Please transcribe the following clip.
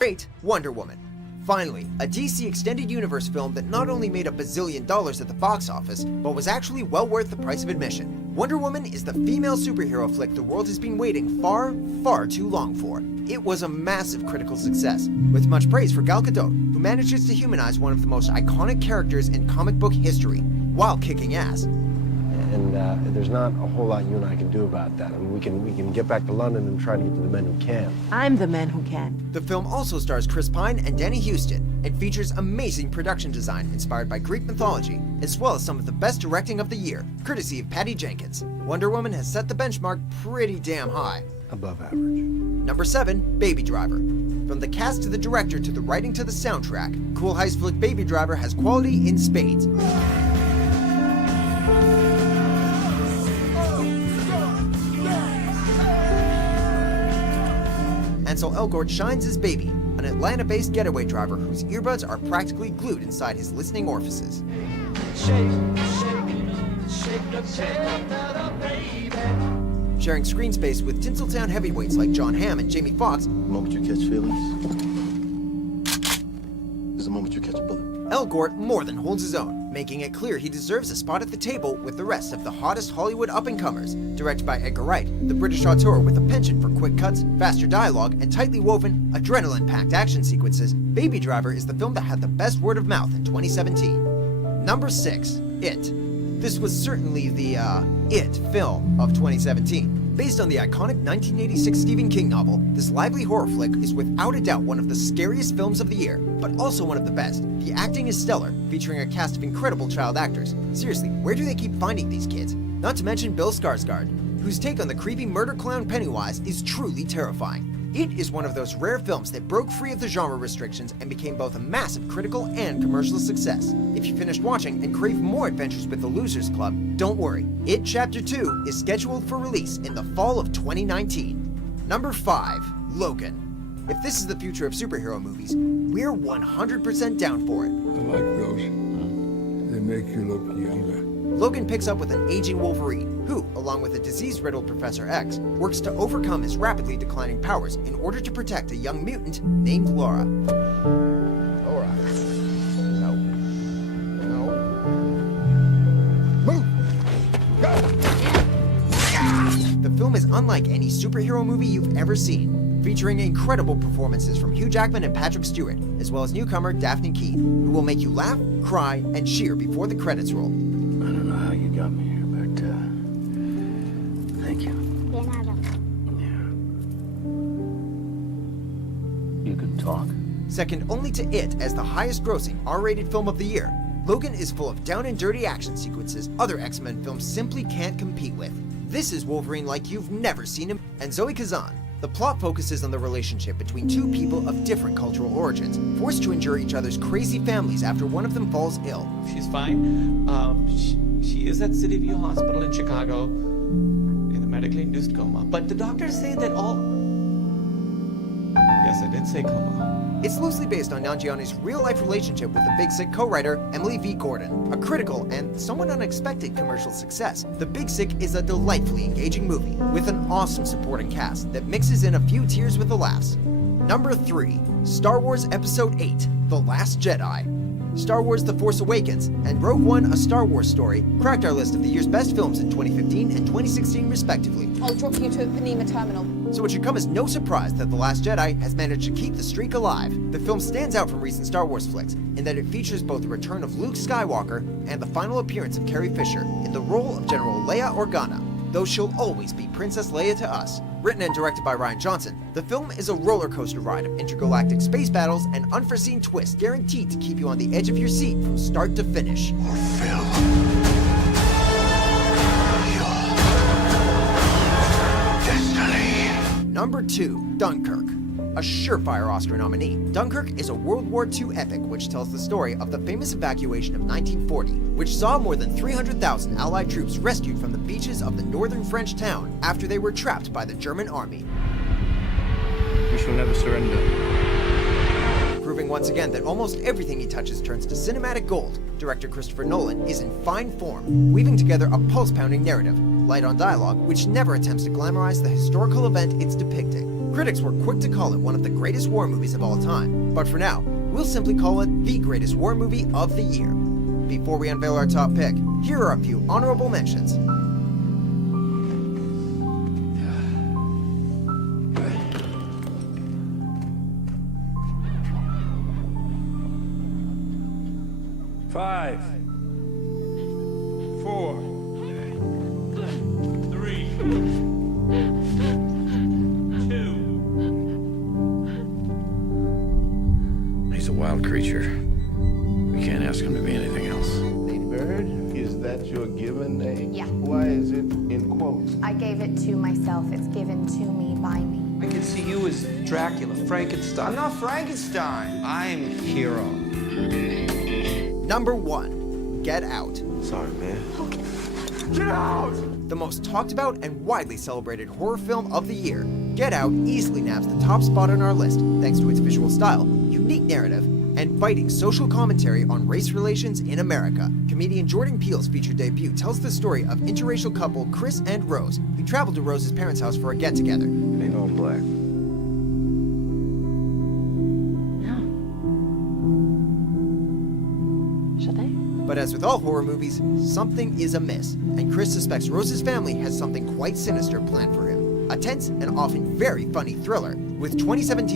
Great, Wonder Woman. Finally, a DC Extended Universe film that not only made $1 bazillion at the box office, but was actually well worth the price of admission. Wonder Woman is the female superhero flick the world has been waiting far, far too long for. It was a massive critical success, with much praise for Gal Gadot, who manages to humanize one of the most iconic characters in comic book history, while kicking ass. And there's not a whole lot you and I can do about that. I mean, we can get back to London and try to get to the men who can. I'm the man who can. The film also stars Chris Pine and Danny Huston, and features amazing production design inspired by Greek mythology, as well as some of the best directing of the year, courtesy of Patty Jenkins. Wonder Woman has set the benchmark pretty damn high. Above average. Number 7, Baby Driver. From the cast to the director to the writing to the soundtrack, cool heist flick Baby Driver has quality in spades. Ansel Elgort shines as Baby, an Atlanta-based getaway driver whose earbuds are practically glued inside his listening orifices. Sharing screen space with Tinseltown heavyweights like John Hamm and Jamie Foxx, The moment you catch feelings is the moment you catch a bullet. Elgort more than holds his own, making it clear he deserves a spot at the table with the rest of the hottest Hollywood up-and-comers. Directed by Edgar Wright, the British auteur with a penchant for quick cuts, faster dialogue, and tightly woven, adrenaline-packed action sequences, Baby Driver is the film that had the best word of mouth in 2017. Number 6, It. This was certainly the, It film of 2017. Based on the iconic 1986 Stephen King novel, this lively horror flick is without a doubt one of the scariest films of the year, but also one of the best. The acting is stellar, featuring a cast of incredible child actors. Seriously, where do they keep finding these kids? Not to mention Bill Skarsgård, whose take on the creepy murder clown Pennywise is truly terrifying. It is one of those rare films that broke free of the genre restrictions and became both a massive critical and commercial success. If you finished watching and crave more adventures with the Losers Club, don't worry. It Chapter 2 is scheduled for release in the fall of 2019. Number 5, Logan. If this is the future of superhero movies, we're 100% down for it. I like those. They make you look younger. Logan picks up with an aging Wolverine, who, along with a disease-riddled Professor X, works to overcome his rapidly declining powers in order to protect a young mutant named Laura. All right. No. No. Move! The film is unlike any superhero movie you've ever seen, featuring incredible performances from Hugh Jackman and Patrick Stewart, as well as newcomer Daphne Keane, who will make you laugh, cry, and cheer before the credits roll. I don't know how you got me here, but thank you. Yeah. You can talk. Second only to It as the highest-grossing R-rated film of the year, Logan is full of down-and-dirty action sequences other X-Men films simply can't compete with. This is Wolverine like you've never seen him, and Zoe Kazan. The plot focuses on the relationship between two people of different cultural origins, forced to endure each other's crazy families after one of them falls ill. She's fine. She is at City View Hospital in Chicago in a medically induced coma. But the doctors say that all... Yes, I did say coma. It's loosely based on Nanjiani's real-life relationship with the Big Sick co-writer Emily V. Gordon, a critical and somewhat unexpected commercial success. The Big Sick is a delightfully engaging movie with an awesome supporting cast that mixes in a few tears with the laughs. Number 3, Star Wars Episode 8, The Last Jedi. Star Wars The Force Awakens and Rogue One, A Star Wars Story cracked our list of the year's best films in 2015 and 2016 respectively. I'll drop you to Panema Terminal. So it should come as no surprise that The Last Jedi has managed to keep the streak alive. The film stands out from recent Star Wars flicks in that it features both the return of Luke Skywalker and the final appearance of Carrie Fisher in the role of General Leia Organa, though she'll always be Princess Leia to us. Written and directed by Rian Johnson, the film is a roller coaster ride of intergalactic space battles and unforeseen twists guaranteed to keep you on the edge of your seat from start to finish. Number 2, Dunkirk. A surefire Oscar nominee, Dunkirk is a World War II epic which tells the story of the famous evacuation of 1940, which saw more than 300,000 Allied troops rescued from the beaches of the northern French town after they were trapped by the German army. We shall never surrender. Proving once again that almost everything he touches turns to cinematic gold, director Christopher Nolan is in fine form, weaving together a pulse-pounding narrative, light on dialogue, which never attempts to glamorize the historical event it's depicting. Critics were quick to call it one of the greatest war movies of all time, but for now, we'll simply call it the greatest war movie of the year. Before we unveil our top pick, here are a few honorable mentions. Five, 4, 3, 2. He's a wild creature. We can't ask him to be anything else. Bird, is that your given name? Yeah. Why is it in quotes? I gave it to myself. It's given to me by me. I can see you as Dracula, Frankenstein. I'm not Frankenstein. I'm Hero. Number 1, Get Out. Sorry, man. Get out! The most talked about and widely celebrated horror film of the year, Get Out easily nabs the top spot on our list thanks to its visual style, unique narrative, and biting social commentary on race relations in America. Comedian Jordan Peele's feature debut tells the story of interracial couple Chris and Rose, who traveled to Rose's parents' house for a get-together. They know I'm black. But as with all horror movies, something is amiss, and Chris suspects Rose's family has something quite sinister planned for him. A tense and often very funny thriller, with 2017's